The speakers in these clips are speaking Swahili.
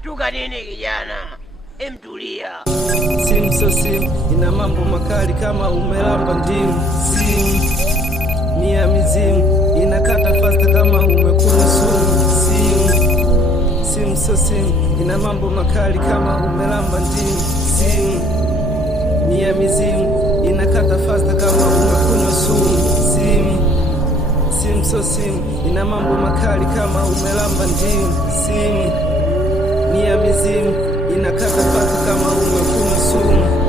Unashtuka nini kijana? Emtulia. Simu so simu ina mambo makali kama umelamba ndimu. Simu ni ya mizimu inakata fasta kama umekunywa sumu. Simu so simu ina mambo makali kama umelamba ndimu. Simu ni ya mizimu inakata fasta kama umekunywa sumu. Simu so simu ina mambo makali kama umelamba ndimu. Simu ni ya mizimu inakata fasta kama umekunywa sumu.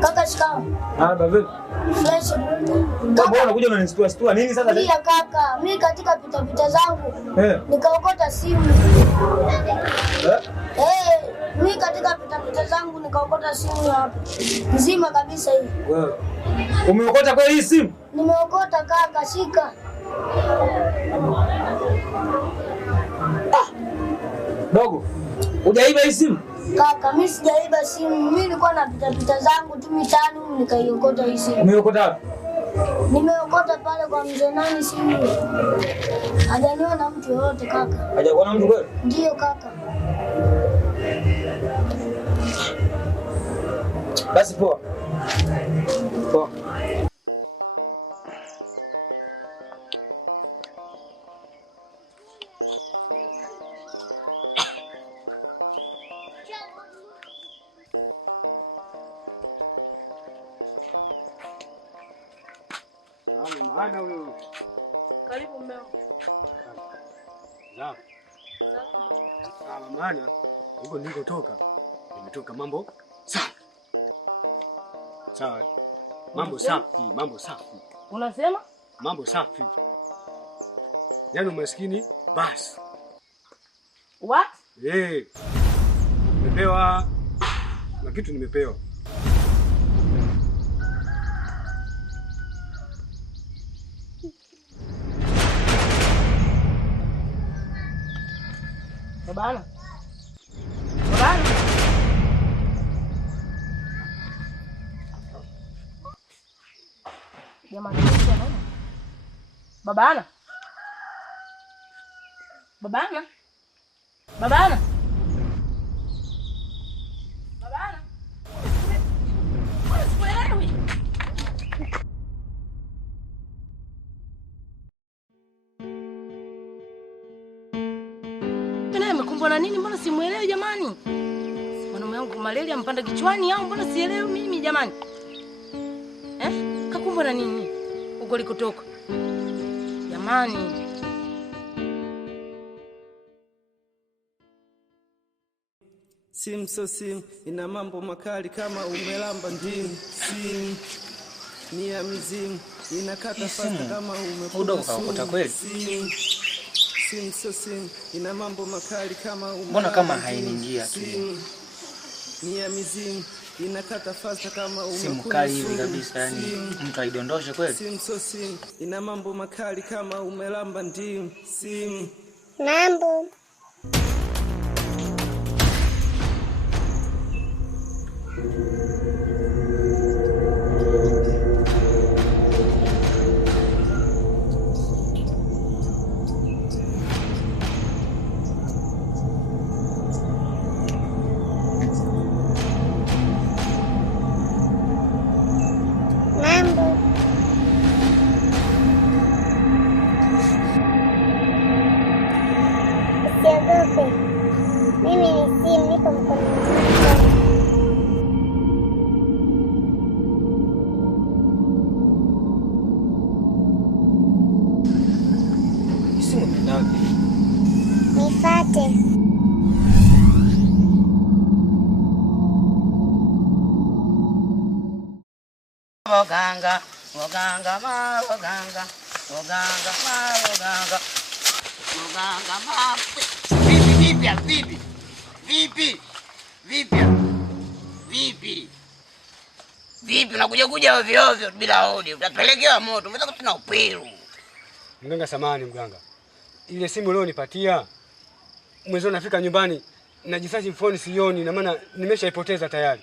Kaka shikamoo. Babe. Fresh. Mbona unakuja unanistua nini sasa? Ndio kaka, mimi katika pita zangu nikaokota simu. Mimi katika pita zangu nikaokota simu hapa. Nzima kabisa hii. Wewe. Umeokota kweli hii simu? Nimeokota kaka, shika. Dogo. Hujaiba hii simu? Kaka, mimi sijaiba simu. Mimi nilikuwa na pita zangu tu mitano nikaiokota hii simu. Umeokota wapi? Nimeokota pale kwa mzee nani simu. Hajaniona mtu yote kaka. Hajakuona mtu kweli? Ndio kaka. Basi poa. Poa. Maana huyo. Karibu mmeo. Sawa. Sawa maana huko nilikotoka nimetoka mambo safi. Sawa. Mambo safi. Unasema? Mambo safi. Yaani umaskini basi. What? Nimepewa na kitu nimepewa. Babana. Jamani, Babana. Mbona nini? Mbona simuelewi jamani? Mwanaume wangu malaria mpanda kichwani au mbona sielewi mimi jamani? Kakumbwa na nini? Uko likotoka. Jamani. Simu so simu ina mambo makali kama umelamba ndimu. Simu ni ya mizimu inakata fasta kama umekunywa sumu. Simu so simu ina mambo makali kama umelamba. Mbona kama hainiingia tu? Ni ya mizimu inakata fasta kama umekunywa sumu. Simu kali hivi kabisa, yani mtu aidondoshe kweli. Simu so simu ina mambo makali kama umelamba ndimu. Simu mambo Waganga, waganga ma waganga, waganga ma waganga, waganga ma. Vipi unakuja ovyo ovyo bila hodi, utapelekewa moto, unaweza kutuna upiru. Mganga samani mganga. Ile simu leo nipatia. Mwezo nafika nyumbani najisaji phone sioni na maana nimeshaipoteza tayari.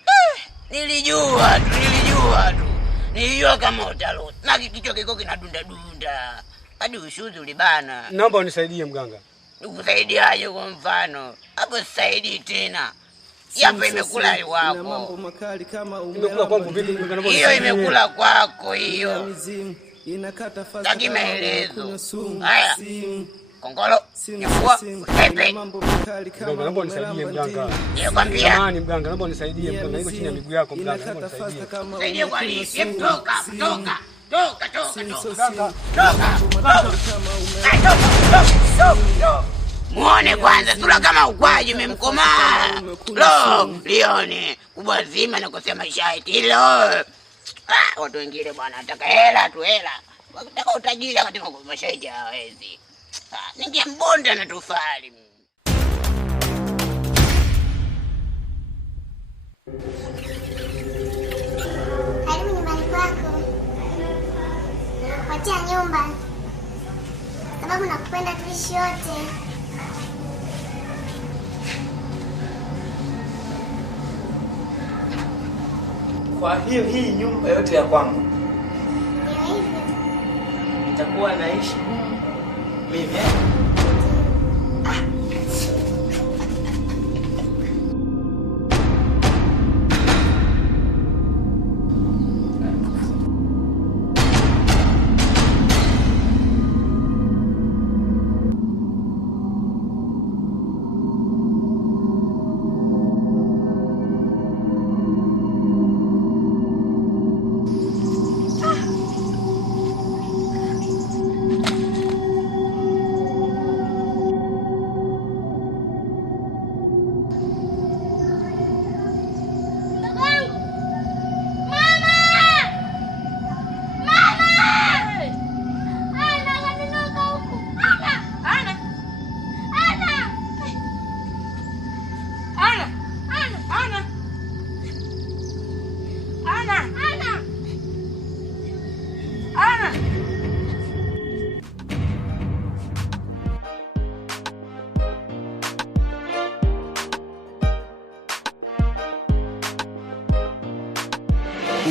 Nilijua tu. Nilijua kama utarudi. Na kichwa kiko kinadunda dunda. Hadi ushuzi ulibana. Naomba unisaidie mganga. Nikusaidiaje kwa mfano? Hapo saidi tena. Yapo imekula wako. Mambo makali kama Imekula kwangu vipi mganga? Naomba hiyo imekula kwako hiyo. Inakata fast. Taki maelezo. Haya. Kongolo. Nyafua. Pepe. Mambo makali kama naomba unisaidie mganga. Nikwambia. Samani mganga, naomba unisaidie mganga. Niko chini ya miguu yako mganga, naomba unisaidie. Saidia kwa nini? Toka. Muone kwanza sura kama ukwaji umemkomaa. Lione kubwa zima na kusema shaiti hilo. Watu wengine bwana nataka hela tu hela. Wakitaka utajiri katika mashaiti hawezi. Ningebonda na tofali. Karibu nyumbani kwako. Nakupatia nyumba. Sababu nakupenda tuishi wote. Kwa hiyo hii nyumba yote ya kwangu Ndio hivyo. itakuwa naishi mimi.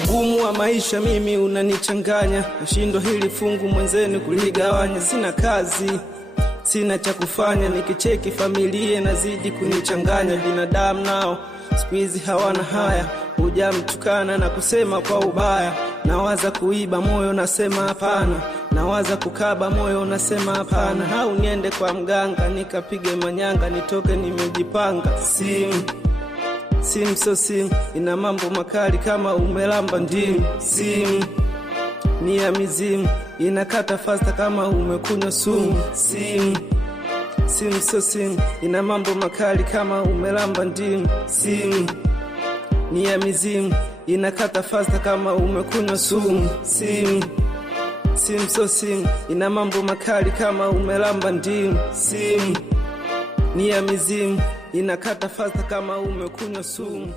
Ugumu wa maisha mimi unanichanganya, nashindwa hili fungu mwenzenu kuligawanya. Sina kazi, sina cha kufanya, nikicheki familia nazidi kunichanganya. Binadamu nao siku hizi hawana haya, hujamtukana na kusema kwa ubaya. Nawaza kuiba moyo nasema hapana, nawaza kukaba moyo nasema hapana. Au niende kwa mganga nikapige manyanga, nitoke nimejipanga. Simu ina mambo makali kama umelamba ndimu. Simu ni ya mizimu, inakata fasta kama umekunywa sumu. Simu ina mambo makali kama umelamba ndimu. Simu ni ya mizimu, inakata fasta kama umekunywa sumu. Simu ina mambo makali kama umelamba ndimu. Simu ni ya mizimu, inakata fasta kama umekunywa sumu.